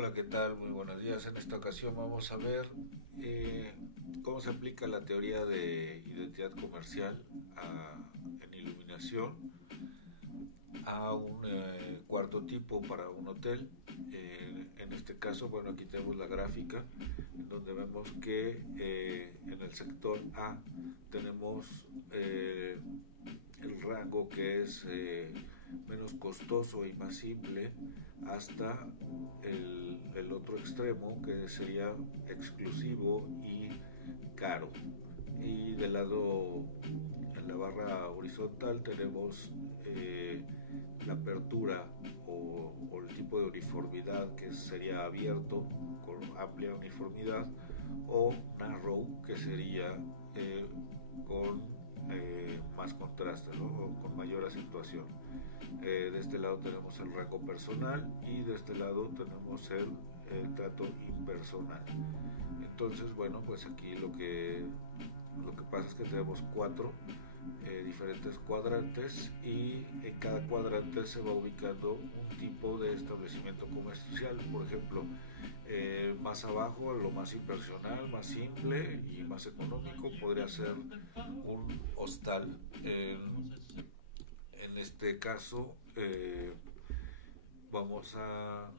Hola, ¿qué tal? Muy buenos días. En esta ocasión vamos a ver cómo se aplica la teoría de identidad comercial en iluminación a un cuarto tipo para un hotel. En este caso, bueno, aquí tenemos la gráfica en donde vemos que en el sector A tenemos el rango que es menos costoso y más simple hasta el otro extremo que sería exclusivo y caro. Y del lado, en la barra horizontal, tenemos la apertura o el tipo de uniformidad que sería abierto con amplia uniformidad, o narrow, que sería con más contraste, ¿no? O con mayor acentuación. De este lado tenemos el rango personal y de este lado tenemos el trato impersonal. Entonces, bueno, pues aquí lo que pasa es que tenemos cuatro diferentes cuadrantes, y en cada cuadrante se va ubicando un tipo de establecimiento comercial. Por ejemplo, más abajo, lo más impersonal, más simple y más económico podría ser un hostal. En este caso vamos a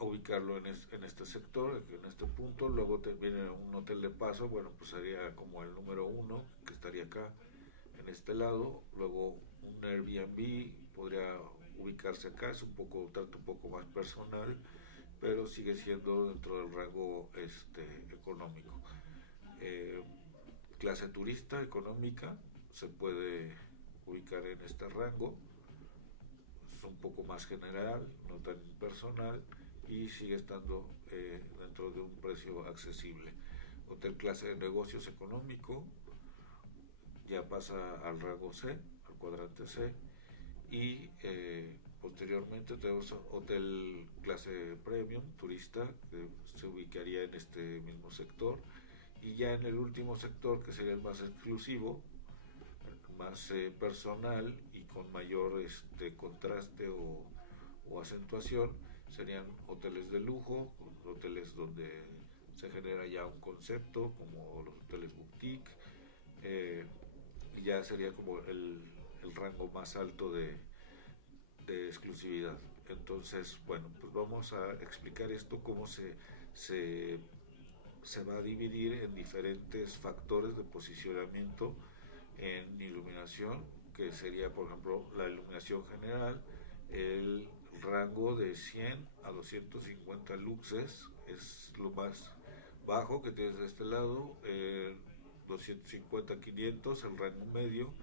ubicarlo en este sector, en este punto. Luego viene un hotel de paso, bueno, pues sería como el número uno, que estaría acá en este lado. Luego un Airbnb podría ubicarse acá, es un tanto un poco más personal, pero sigue siendo dentro del rango económico. eh, Clase turista económica se puede ubicar en este rango. Es un poco más general, no tan personal, y sigue estando dentro de un precio accesible. Hotel clase de negocios económico ya pasa al rango C, al cuadrante C, y posteriormente tenemos hotel clase premium, turista, que se ubicaría en este mismo sector. Y ya en el último sector, que sería el más exclusivo, más personal y con mayor contraste o acentuación, serían hoteles de lujo, hoteles donde se genera ya un concepto como los hoteles boutique. Y ya sería como el rango más alto de exclusividad. Entonces, bueno, pues vamos a explicar esto, cómo se va a dividir en diferentes factores de posicionamiento en iluminación, que sería, por ejemplo, la iluminación general. El rango de 100 a 250 luxes es lo más bajo que tienes de este lado. 250 a 500 el rango medio,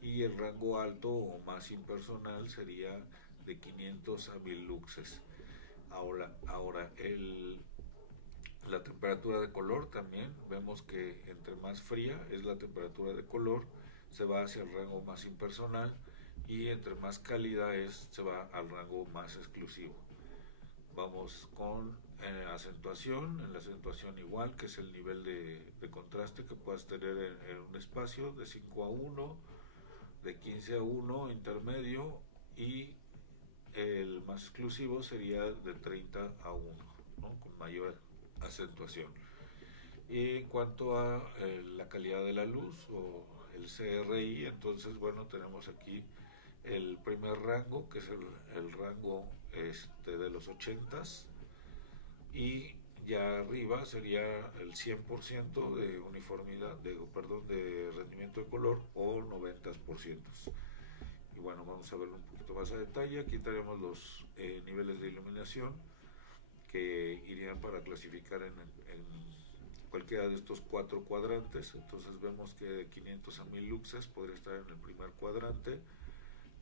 y el rango alto o más impersonal sería de 500 a 1000 luxes. Ahora la temperatura de color también vemos que entre más fría es la temperatura de color, se va hacia el rango más impersonal, y entre más cálida se va al rango más exclusivo. Vamos con acentuación. En la acentuación igual, que es el nivel de contraste que puedas tener en un espacio, de 5 a 1, de 15 a 1 intermedio, y el más exclusivo sería de 30 a 1, ¿no? Con mayor acentuación. Y en cuanto a la calidad de la luz o el CRI, entonces, bueno, tenemos aquí el primer rango, que es el rango de los 80s, y ya arriba sería el 100% de uniformidad, de rendimiento de color, o 90%. Y bueno, vamos a verlo un poquito más a detalle. Aquí tenemos los niveles de iluminación que irían para clasificar en cualquiera de estos cuatro cuadrantes. Entonces vemos que de 500 a 1000 luxes podría estar en el primer cuadrante,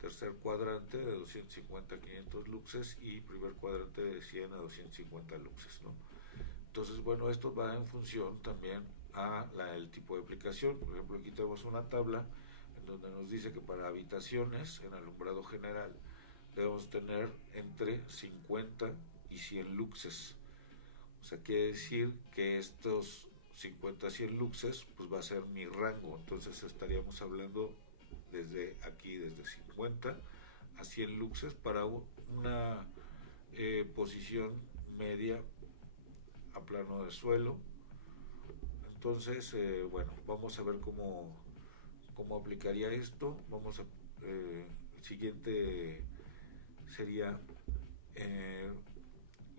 tercer cuadrante de 250 a 500 luxes, y primer cuadrante de 100 a 250 luxes, ¿no? Entonces, bueno, esto va en función también el tipo de aplicación. Por ejemplo, aquí tenemos una tabla en donde nos dice que para habitaciones en alumbrado general debemos tener entre 50 y 100 luxes. O sea, quiere decir que estos 50 a 100 luxes pues va a ser mi rango. Entonces estaríamos hablando desde aquí, desde 50 a 100 luxes para posición media a plano del suelo. Entonces, bueno, vamos a ver cómo aplicaría esto. El siguiente sería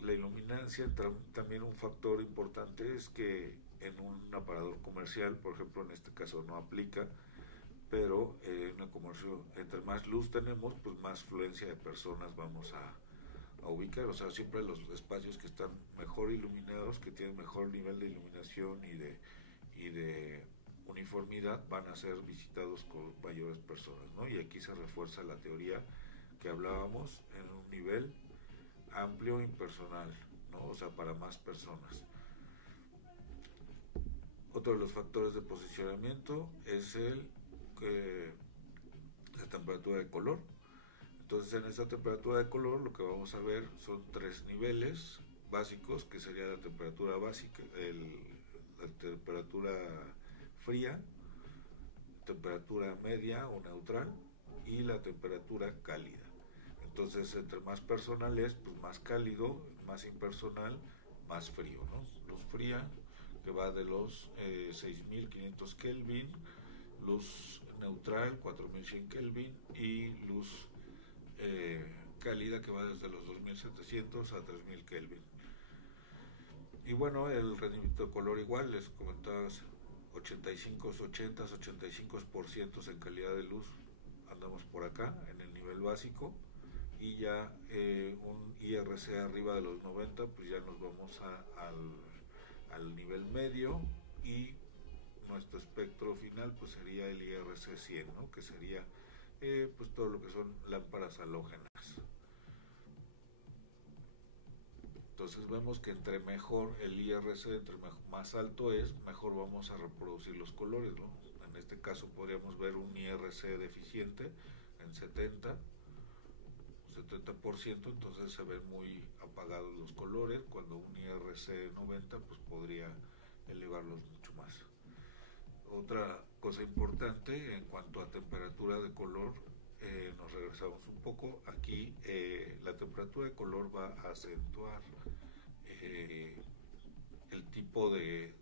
la iluminancia. También un factor importante es que en un aparador comercial, por ejemplo, en este caso no aplica, pero en un comercio, entre más luz tenemos, pues más fluencia de personas vamos a ubicar. O sea, siempre los espacios que están mejor iluminados, que tienen mejor nivel de iluminación y de uniformidad, van a ser visitados con mayores personas, ¿no? Y aquí se refuerza la teoría que hablábamos en un nivel amplio e impersonal, ¿no? O sea, para más personas. Otro de los factores de posicionamiento es la temperatura de color. Entonces, en esta temperatura de color lo que vamos a ver son 3 niveles básicos, que sería la temperatura básica, la temperatura fría, temperatura media o neutral y la temperatura cálida. Entonces, entre más personal es, pues más cálido, más impersonal, más frío, ¿no? Luz fría, que va de los 6500 Kelvin, luz neutral 4100 Kelvin y luz cálida, que va desde los 2700 a 3000 Kelvin. Y bueno, el rendimiento de color igual, les comentaba, 85% en calidad de luz, andamos por acá en el nivel básico, y ya un IRC arriba de los 90, pues ya nos vamos al nivel medio, y nuestro espectro final pues sería el IRC 100, ¿no? Que sería pues todo lo que son lámparas halógenas. Entonces vemos que entre mejor el IRC, más alto es, mejor vamos a reproducir los colores, ¿no? En este caso podríamos ver un IRC deficiente en 70%, entonces se ven muy apagados los colores. Cuando un IRC 90, pues podría elevarlos mucho más. Otra cosa importante en cuanto a temperatura de color, nos regresamos un poco. Aquí la temperatura de color va a acentuar el tipo de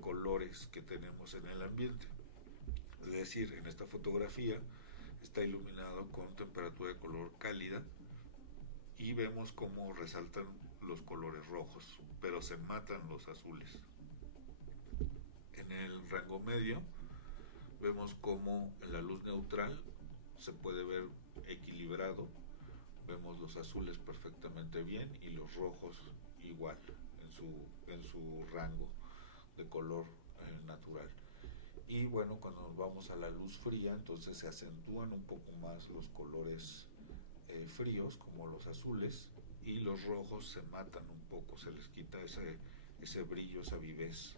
colores que tenemos en el ambiente. Es decir, en esta fotografía está iluminado con temperatura de color cálida y vemos cómo resaltan los colores rojos, pero se matan los azules. En el rango medio vemos cómo en la luz neutral se puede ver equilibrado, vemos los azules perfectamente bien y los rojos igual en su rango de color natural. Y bueno, cuando nos vamos a la luz fría, entonces se acentúan un poco más los colores fríos, como los azules, y los rojos se matan un poco, se les quita ese brillo, esa vivez.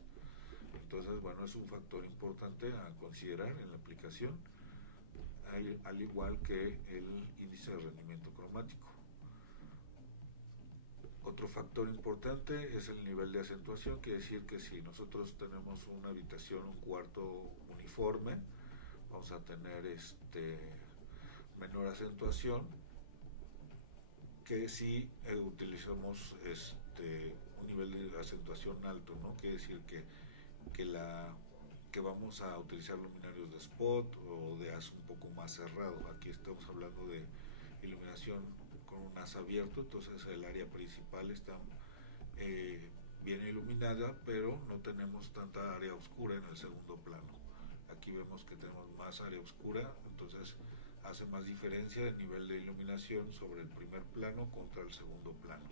Entonces, bueno, es un factor importante a considerar en la aplicación, al igual que el índice de rendimiento cromático. Otro factor importante es el nivel de acentuación, quiere decir que si nosotros tenemos una habitación, un cuarto uniforme, vamos a tener menor acentuación que si utilizamos un nivel de acentuación alto, ¿no? Quiere decir que vamos a utilizar luminarios de spot o de haz un poco más cerrado. Aquí estamos hablando de iluminación con un haz abierto, entonces el área principal está bien iluminada, pero no tenemos tanta área oscura en el segundo plano. Aquí vemos que tenemos más área oscura, entonces hace más diferencia el nivel de iluminación sobre el primer plano contra el segundo plano.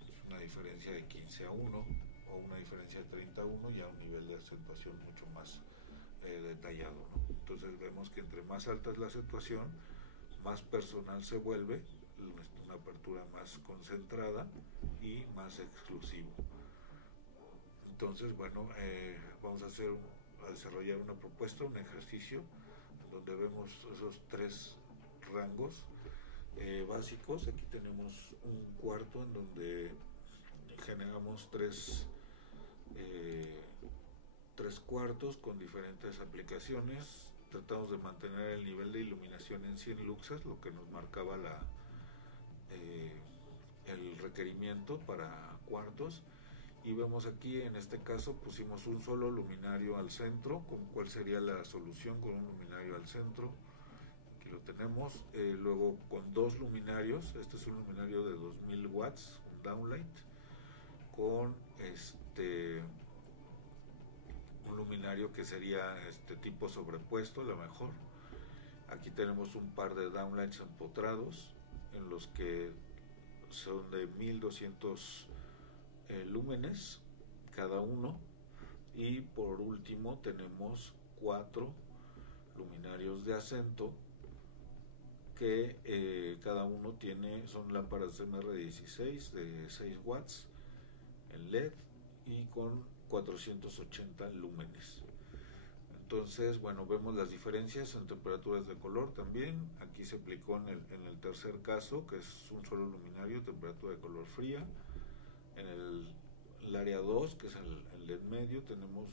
Es una diferencia de 15:1 o una diferencia de 30:1, ya un nivel de acentuación mucho más detallado, ¿no? Entonces vemos que entre más alta es la acentuación, más personal se vuelve, una apertura más concentrada y más exclusivo. Entonces, bueno, vamos a desarrollar una propuesta, un ejercicio, donde vemos esos 3 rangos básicos. Aquí tenemos un cuarto en donde generamos 3 cuartos con diferentes aplicaciones. Tratamos de mantener el nivel de iluminación en 100 luxes, lo que nos marcaba el requerimiento para cuartos. Y vemos aquí, en este caso, pusimos un solo luminario al centro. ¿Cuál sería la solución con un luminario al centro? Aquí lo tenemos. Luego con dos luminarios. Este es un luminario de 2000 watts, un downlight, con un luminario que sería tipo sobrepuesto, a lo mejor. Aquí tenemos un par de downlights empotrados, en los que son de 1200 lúmenes cada uno. Y por último tenemos 4 luminarios de acento que cada uno son lámparas MR16 de 6 watts en LED y con 480 lúmenes. Entonces, bueno, vemos las diferencias en temperaturas de color también. Aquí se aplicó en el tercer caso, que es un solo luminario, temperatura de color fría. En el área 2, que es el LED medio, tenemos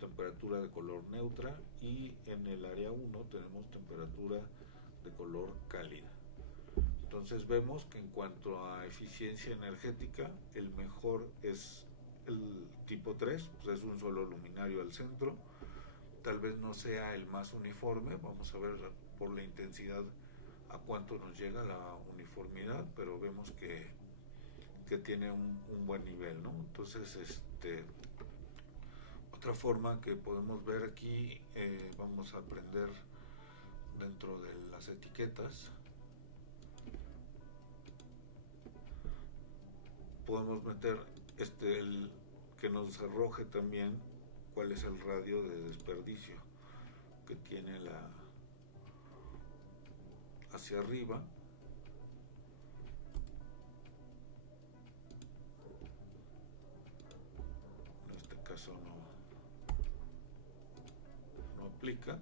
temperatura de color neutra, y en el área 1 tenemos temperatura de color cálida. Entonces vemos que en cuanto a eficiencia energética, el mejor es el tipo 3, pues es un solo luminario al centro. Tal vez no sea el más uniforme, vamos a ver por la intensidad a cuánto nos llega la uniformidad, pero vemos que tiene un buen nivel, ¿no? Entonces, otra forma que podemos ver aquí, vamos a aprender dentro de las etiquetas. Podemos meter que nos arroje también cuál es el radio de desperdicio que tiene hacia arriba. En este caso no aplica.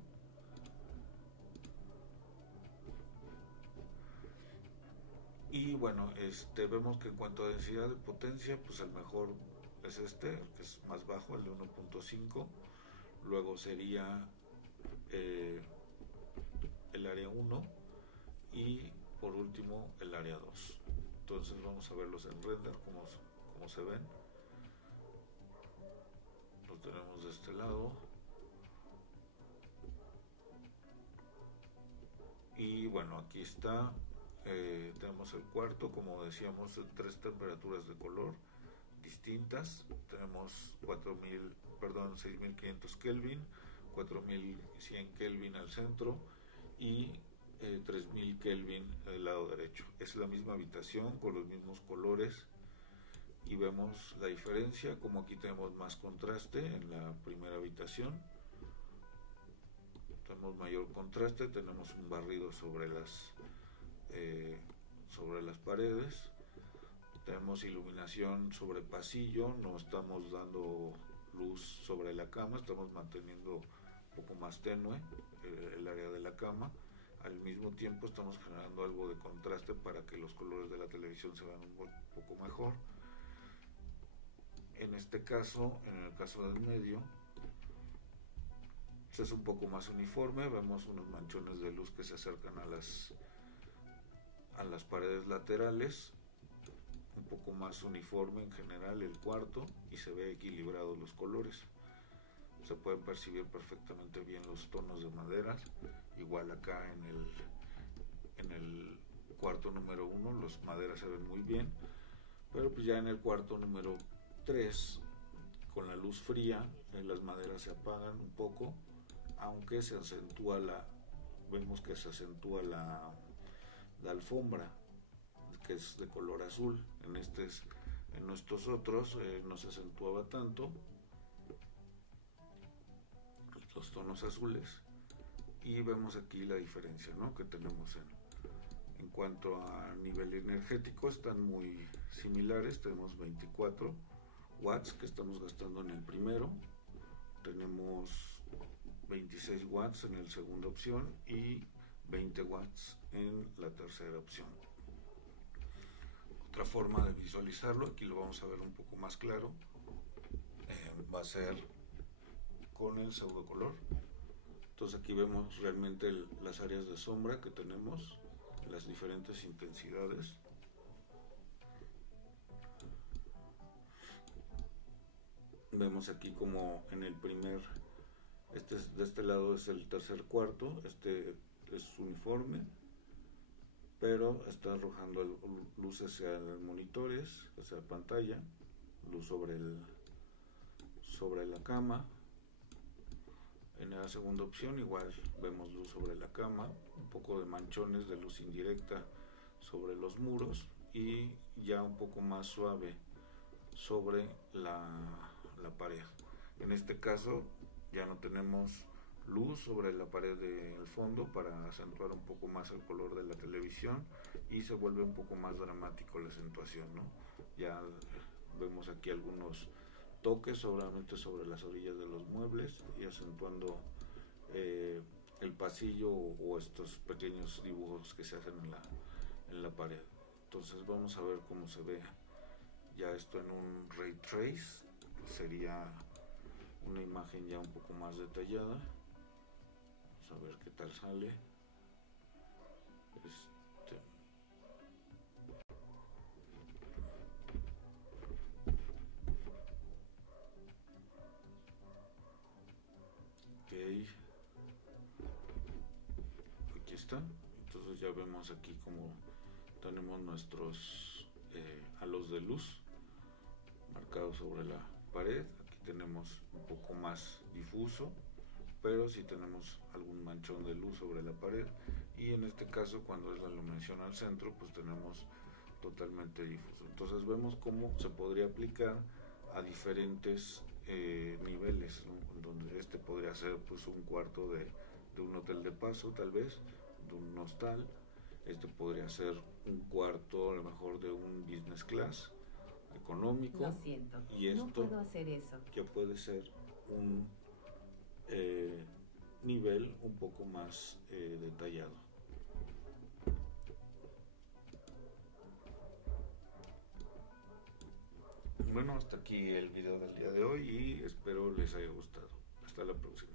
Y bueno, vemos que en cuanto a densidad de potencia, pues el mejor es que es más bajo, el de 1.5. Luego sería el área 1 y por último el área 2. Entonces vamos a verlos en render, cómo se ven. Los tenemos de este lado. Y bueno, aquí está. Tenemos el cuarto, como decíamos, 3 temperaturas de color distintas. Tenemos 6500 Kelvin, 4100 Kelvin al centro y 3000 Kelvin del lado derecho. Es la misma habitación con los mismos colores y vemos la diferencia, como aquí tenemos más contraste en la primera habitación. Tenemos mayor contraste, tenemos un barrido sobre las paredes, tenemos iluminación sobre pasillo, no estamos dando luz sobre la cama, estamos manteniendo un poco más tenue el área de la cama. Al mismo tiempo estamos generando algo de contraste para que los colores de la televisión se vean un poco mejor. En este caso, en el caso del medio, es un poco más uniforme, vemos unos manchones de luz que se acercan a las paredes laterales, un poco más uniforme en general el cuarto y se ve equilibrado los colores. Se pueden percibir perfectamente bien los tonos de madera. Igual acá en el cuarto número 1 las maderas se ven muy bien, pero pues ya en el cuarto número 3, con la luz fría, las maderas se apagan un poco, aunque vemos que se acentúa la alfombra, que es de color azul. En estos otros no se acentuaba tanto los tonos azules, y vemos aquí la diferencia, ¿no?, que tenemos en cuanto a nivel energético. Están muy similares. Tenemos 24 watts que estamos gastando en el primero, tenemos 26 watts en la segunda opción y 20 watts en la tercera opción. Otra forma de visualizarlo, aquí lo vamos a ver un poco más claro, va a ser con el pseudocolor. Entonces aquí vemos realmente las áreas de sombra que tenemos, las diferentes intensidades. Vemos aquí como en el primer, de este lado es el tercer cuarto, este es uniforme, pero está arrojando luz hacia los monitores, hacia la pantalla, luz sobre la cama. En la segunda opción igual vemos luz sobre la cama, un poco de manchones de luz indirecta sobre los muros y ya un poco más suave sobre la pared. En este caso ya no tenemos luz sobre la pared del fondo para acentuar un poco más el color de la televisión y se vuelve un poco más dramático la acentuación, ¿no? Ya vemos aquí algunos toques solamente sobre las orillas de los muebles y acentuando el pasillo o estos pequeños dibujos que se hacen en la pared. Entonces vamos a ver cómo se ve ya esto en un ray trace, sería una imagen ya un poco más detallada. Vamos a ver qué tal sale. Ok, aquí está. Entonces ya vemos aquí como tenemos nuestros halos de luz marcados sobre la pared. Aquí tenemos un poco más difuso, pero sí tenemos algún manchón de luz sobre la pared, y en este caso cuando es la iluminación al centro pues tenemos totalmente difuso. Entonces vemos cómo se podría aplicar a diferentes niveles, ¿no? Donde este podría ser pues un cuarto de un hotel de paso, tal vez de un hostal. Este podría ser un cuarto a lo mejor de un business class económico. Lo siento, y esto no puedo hacer eso. Ya puede ser un nivel un poco más detallado. Bueno, hasta aquí el video del día de hoy y espero les haya gustado. Hasta la próxima.